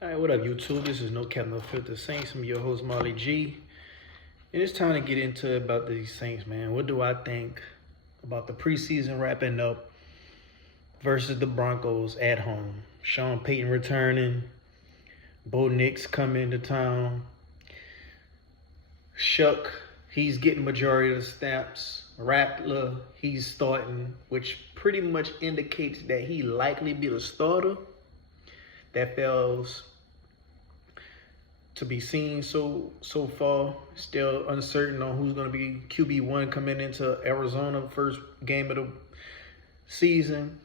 All right, what up, YouTube? This is No Cap No Filter Saints. I'm your host, Marley G. And it's time to get into about these Saints, man. What do I think about the preseason wrapping up versus the Broncos at home? Sean Payton returning, Bo Nix coming to town. Shuck, he's getting majority of the snaps. Rattler, he's starting, which pretty much indicates that he likely be the starter. That fails to be seen so far. Still uncertain on who's going to be QB1 coming into Arizona, first game of the season.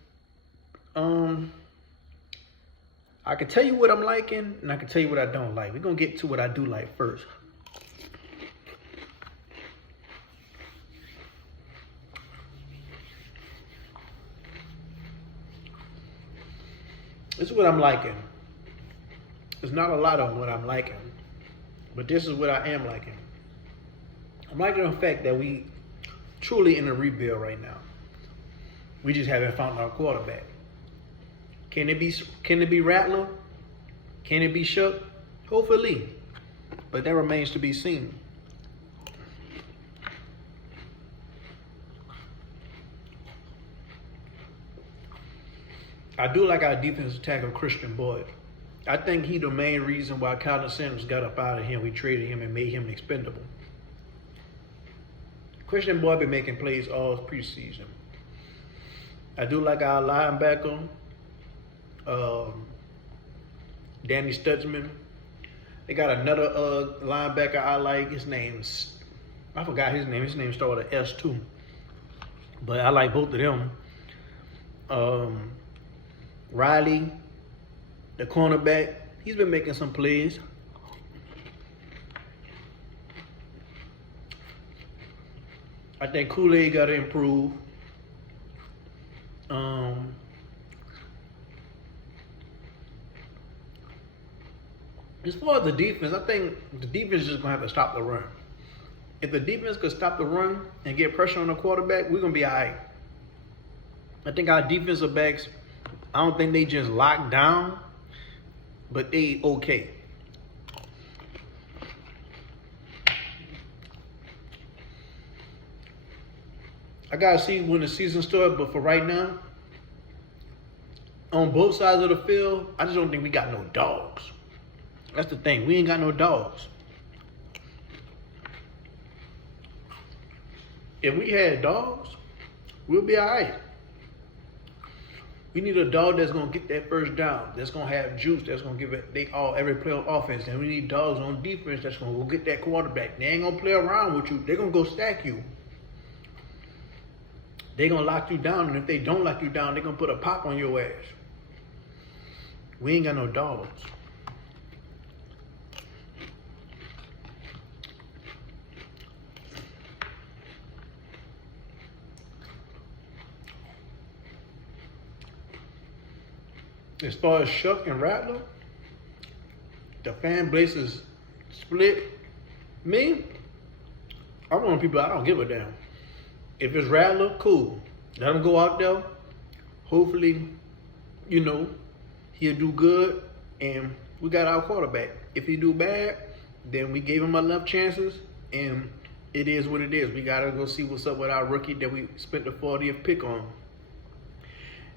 I can tell you what I'm liking, and I can tell you what I don't like. We're going to get to what I do like first. This is what I'm liking. There's not a lot of what I'm liking, but this is what I am liking. I'm liking the fact that we truly in a rebuild right now. We just haven't found our quarterback. Can it be Rattler? Can it be Shuck? Hopefully, but that remains to be seen. I do like our defensive tackle, Christian Boyd. I think he's the main reason why Colin Sanders got up out of him. We traded him and made him expendable. Christian Boyd been making plays all preseason. I do like our linebacker, Danny Stutzman. They got another linebacker I like. I forgot his name. His name started with an S too. But I like both of them. Riley, the cornerback, he's been making some plays. I think Kool-Aid got to improve. As far as the defense, I think the defense is just going to have to stop the run. If the defense could stop the run and get pressure on the quarterback, we're going to be all right. I think our defensive backs, I don't think they just locked down, but they okay. I got to see when the season starts, but for right now, on both sides of the field, I just don't think we got no dogs. That's the thing. We ain't got no dogs. If we had dogs, we'll be all right. We need a dog that's going to get that first down, that's going to have juice, that's going to give it every play on offense. And we need dogs on defense that's going to go get that quarterback. They ain't going to play around with you. They're going to go stack you. They're going to lock you down, and if they don't lock you down, they're going to put a pop on your ass. We ain't got no dogs. As far as Shuck and Rattler, the fan base is split. Me, I want people, I don't give a damn. If it's Rattler, cool. Let him go out there. Hopefully, he'll do good, and we got our quarterback. If he do bad, then we gave him enough chances, and it is what it is. We got to go see what's up with our rookie that we spent the 40th pick on.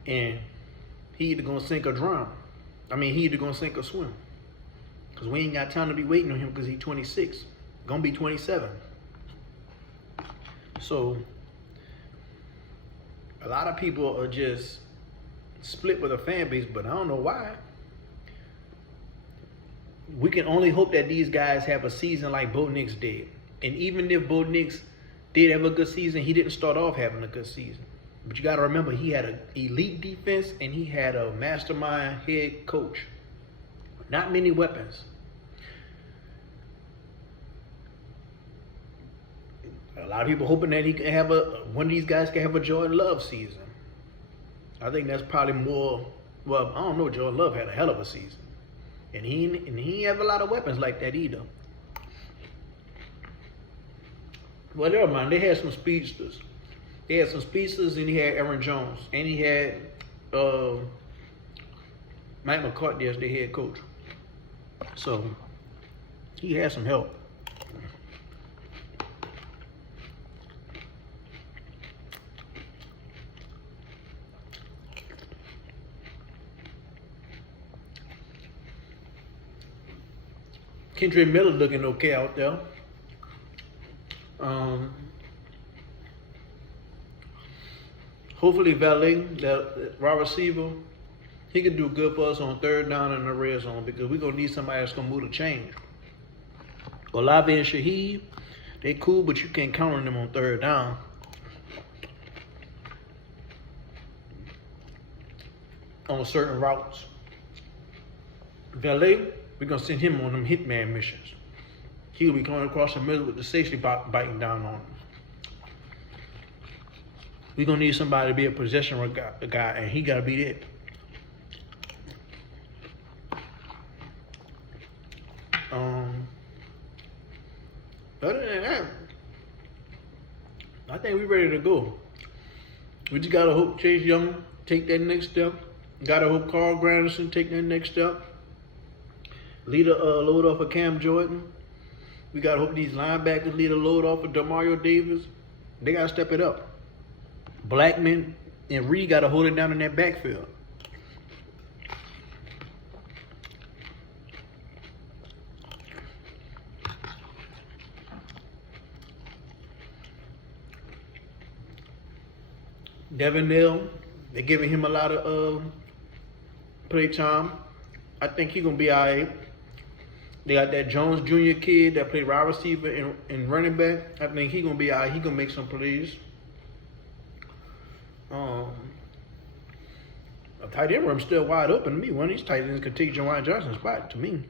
And he either gonna sink or drown. He either gonna sink or swim. Because we ain't got time to be waiting on him because he's 26. Gonna be 27. So, a lot of people are just split with a fan base, but I don't know why. We can only hope that these guys have a season like Bo Nix did. And even if Bo Nix did have a good season, he didn't start off having a good season. But you got to remember, he had an elite defense and he had a mastermind head coach. Not many weapons. A lot of people hoping that he can have one of these guys can have a Jordan Love season. I think that's probably more. Well, I don't know. Jordan Love had a hell of a season, and he ain't have a lot of weapons like that either. Well, never mind. They had some speedsters. He had some speedsters, and he had Aaron Jones, and he had Mike McCarthy as the head coach. So he has some help. Kendrick Miller looking okay out there. Hopefully Valet, that wide receiver, he can do good for us on third down in the red zone because we're gonna need somebody that's gonna move the chain. Olave and Shaheed, they cool, but you can't count on them on third down. On certain routes. Valet, we're gonna send him on them hitman missions. He'll be going across the middle with the safety biting down on him. We're gonna need somebody to be a possession guy, and he gotta be it. Other than that, I think we're ready to go. We just gotta hope Chase Young take that next step. Gotta hope Carl Granderson take that next step. Lead a load off of Cam Jordan. We gotta hope these linebackers lead a load off of Demario Davis. They gotta step it up. Blackman and Reed gotta hold it down in that backfield. Devin Neal, they're giving him a lot of play time. I think he's gonna be all right. They got that Jones Jr. kid that played wide receiver and running back. I think he's gonna be all right. He's gonna make some plays. A tight end room still wide open to me. One of these tight ends could take Jawan Johnson's spot to me.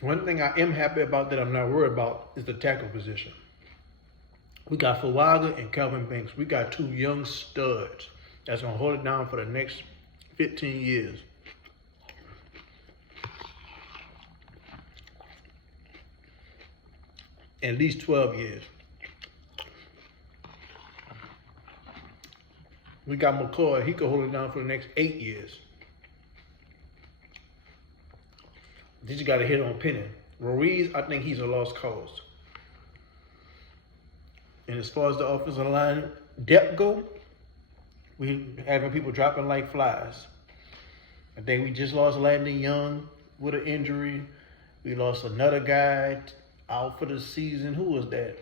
One thing I am happy about that I'm not worried about is the tackle position. We got Fuaga and Calvin Banks. We got two young studs that's going to hold it down for the next 15 years. At least 12 years. We got McCoy. He could hold it down for the next 8 years. They just got to hit on Penny. Ruiz, I think he's a lost cause. And as far as the offensive line depth go, we having people dropping like flies. I think we just lost Landon Young with an injury. We lost another guy out for the season. Who was that?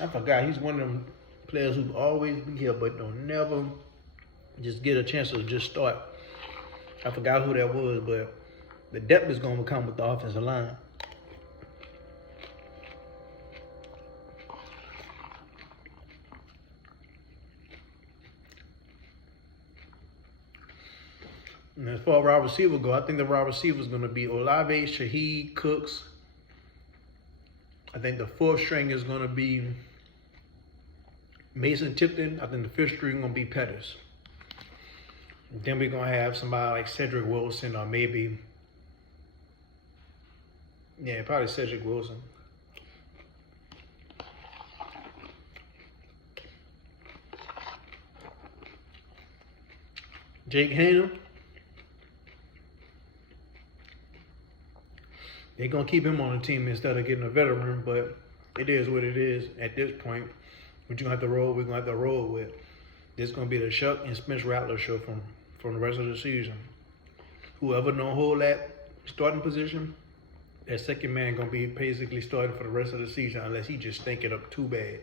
I forgot. He's one of them players who always be here but don't never just get a chance to just start. I forgot who that was, but the depth is going to come with the offensive line. And as far as wide receiver go, I think the wide receiver is going to be Olave, Shaheed, Cooks. I think the fourth string is going to be Mason Tipton. I think the fifth string is going to be Pettis. Then we're going to have somebody like Cedric Wilson or maybe, yeah, probably Cedric Wilson. Jake Hayner. They're going to keep him on the team instead of getting a veteran, but it is what it is at this point. We're going to have to roll. We're going to have to roll with. This is going to be the Shuck and Spence Rattler show from the rest of the season. Whoever don't hold that starting position, that second man going to be basically starting for the rest of the season unless he just stink it up too bad.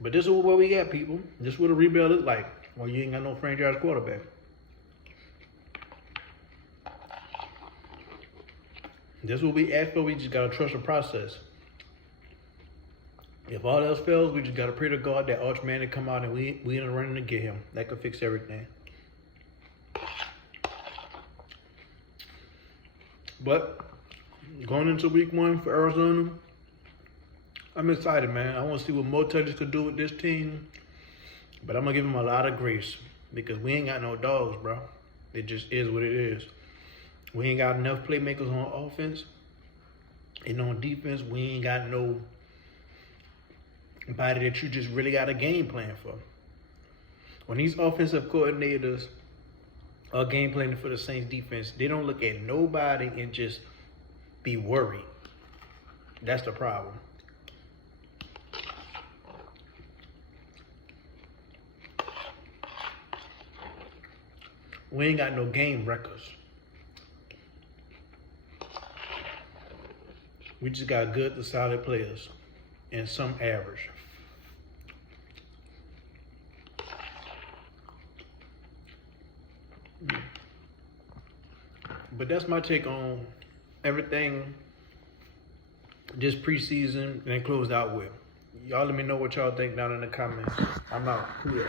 But this is what we got, people. This is what a rebuild is like. Well, you ain't got no franchise quarterback. This is what we ask for. We just got to trust the process. If all else fails, we just got to pray to God that Arch Manning come out and we in the running to get him. That could fix everything. But going into week 1 for Arizona, I'm excited, man. I want to see what Mo Touches could do with this team. But I'm going to give him a lot of grace because we ain't got no dogs, bro. It just is what it is. We ain't got enough playmakers on offense. And on defense, we ain't got nobody that you just really got a game plan for. When these offensive coordinators are game planning for the Saints defense, they don't look at nobody and just be worried. That's the problem. We ain't got no game records. We just got good to solid players and some average. But that's my take on everything this preseason and closed out with. Y'all let me know what y'all think down in the comments. I'm out. Cool.